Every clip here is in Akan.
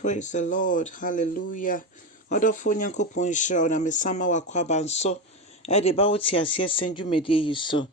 Praise the Lord. Hallelujah. Odofo nyankopon shira na mesama wakwaba nso. Ede ba woti ase senju medie yi so.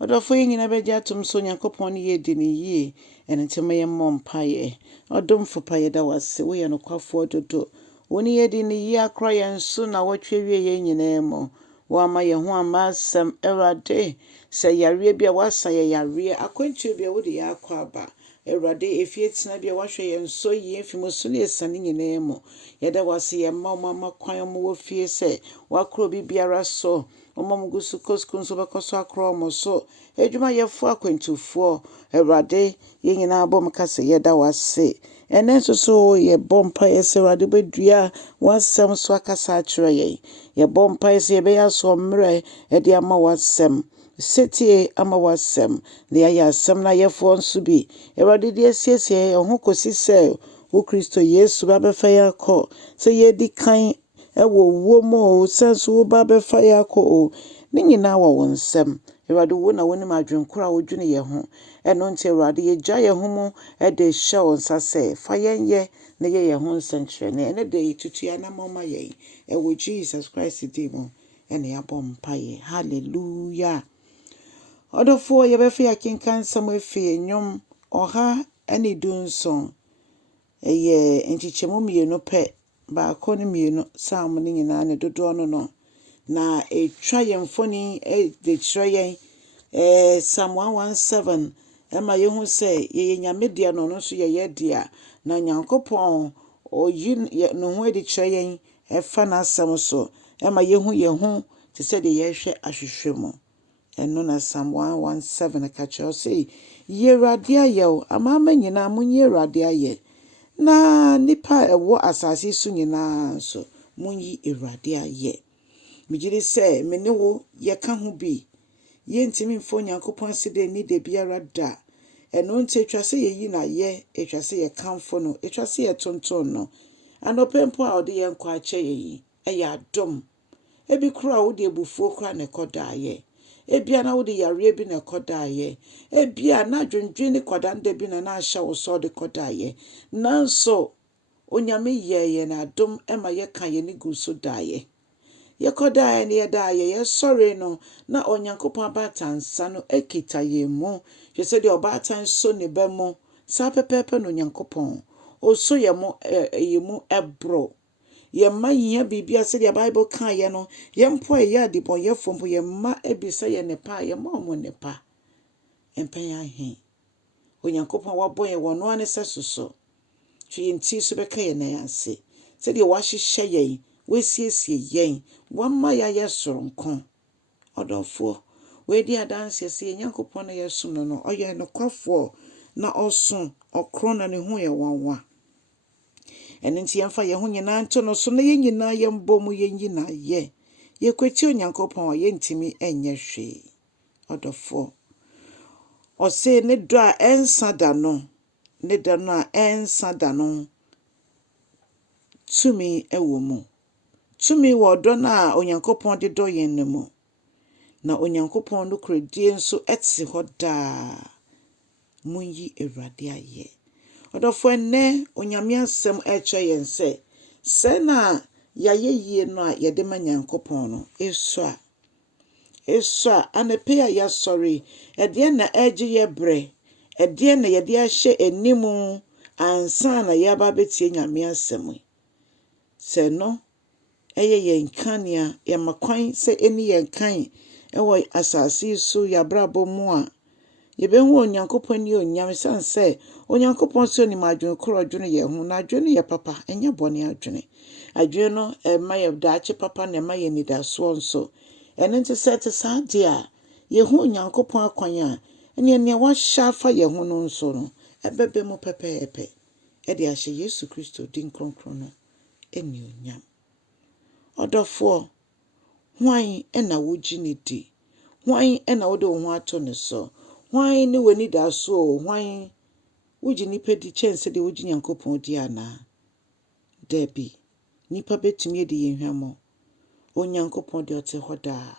Odofo nyina beja atom so nyankopon ne ye di ne yie. Ene tema ye mompaye. Odomfo paye da wase wo ye no kwafo dodo. Woni ye di ne yie akra ye nso na wotwe wie ye nyina mo. Wa ma ye ho amasem Erade se yare bia wasa ye yare akwantu bia wo de ya akwaba. Erade efie tina bia wahwe ye nso yi efimo so ne esane nyina mo. Yeda wase ye mama kwan mo wo fie se wakro bibiara so. Omom gusu koskun so bekoso akro mo so. Ejuma ye fu akwantufo. Erade ye nyina abom kase yeda wase. Ene so ye bompa ye se Erade bedua wasem so akasa akire ye. Ye bompa ye se ye be ya so mre e de ama wasem. Setie ama wasem ne ya asem na yefo nso bi Erade de asiesie ho kosi se o Kristo Yesu ba befa yakọ se ye di kan ewo wo mo sense wo ba befa yakọ o ne nyina wa wonsem Erade wo na woni madwenkura wo dwene ye ho eno nti Erade ye gya ye ho mo e de hye wonsa se fa yenye ne ye ho nsenkyere ne ene de tutua na mama ye ewo Jesus Christ di mo ene ya bompa ye hallelujah. Odofo ye befa yakinkan samefe nyom oha ene dunson eye enchichemu mienu pe ba ko ne mienu sam ne nyina ne dodo no na etwa ye mfoni de chire yen Psalm 117 ema ye hu se ye nyame dia no so ye dia na nyankopon oyi no ho de chire yen efa na asem so ema ye hu te se de ye hwe ahwehwemu eno na Psalm 117 ka cho say ye Erade aye amama nyina munye Erade aye na nipa ewo asase su nyina so munyi Erade aye migire se mene wo ye ka ho bi ye ntimi mfo nyankopon se de ni de biara da eno nte etwa se ye yi na ye etwa se ye kamfo no etwa se ye tonton no anopempo a ode ye nkwa ache ye eya adom ebi kura wo de ebufuo kura ne koda aye ebia na wo de yare bi na koda aye ebia na dwendwen ne koda nda bi na ahya wo so de koda aye nanso Onyame ye na adom ema ye ka ye ne guso da aye ye koda aye ne ye da aye ye sore no na onyankopon abatansa no ekita ye mu je se de obatan so ne ba mu sa pepepe no onyankopon o so ye mu ebro ye ma yin bibia se the Bible kan ye no ye mpo ye adibon ye fompo ye ma ebisa ye ne pa ye ma omo ne pa empen ya he onyankopon wabon ye wono ane se soso twi nti so beka ye na yanse se de wa hihye ye wesiesie ye wamma ya ye soronko odofo we di adanse se nyankopon na ye sum no oye no kwafo na oso okro na ne hu ye wanwa ene nti yemfa ye hu nyina nto no so na ye nyina ye mbom ye nyina ye kweti onyankopon ye ntimi enye hwe odofo o se ne do a ensa da no ne da no a ensa da no tumi ewo mu tumi wo do na onyankopon de do yen ne mu na onyankopon no kredie nso etsi hoda munyi Erade aye odofo ene onyame asem eche yen se na ya ye no a ye de ma nyankopon no eso a anepe ya ya sorry ede na eje ye bre ede na ye de ahye enimu ansa na ya ba betie nyame asem se no eye ye nkania ye makwan se eni ye kan ewo asase so ya brabo mu a ye be hu onyankopon ni onyame sanse onyankopon so ni madwen kro dwene ye hu na dwene ye papa enye bone adwene no ma ye daache papa na ma ye nidaso nso ene nti set saade a ye hu onyankopon akwan a ene wa shafa ye hu no nso no ebebe mu pepeepe e de ahye Yesu Kristo din kronkron no eni onyam odofo hwan ena wogi ni di hwan ena wo de ho ato ne so hwan ne wani da so hwan wogi ni pedi chance de wogi nyankopon di ana debi nipa betumi de yenhwamo onyankopon de ote hoda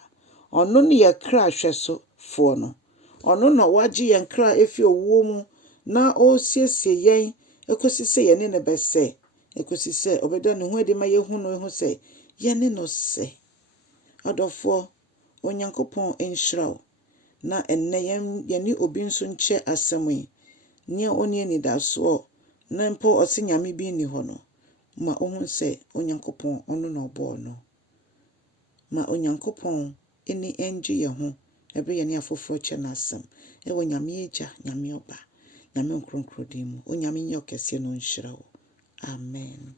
ono ne ye kra hweso fo no ono na wagi ye kra efi owuo mu na o siesie yen ekosise ye ne bese ekosi sɛ obeda ne ho ade ma yehu no ho sɛ yɛne no sɛ adɔfoɔ Onyankopɔn enhyira wo na enne yɛne obi nso nkyɛ asɛm yi nea oni anidaso na mpo ɔse nyame bi ni hɔ no ma ohun sɛ Onyankopɔn ɔno na ɔbɔɔ no ma Onyankopɔn eni engye ye ho ebe yɛne afoforo kyɛ n'asɛm ɛwɔ nyame agya nyame ɔba nyame nkronkron din mu onyame nyɛ ɔkɛse no nhyira wo amen.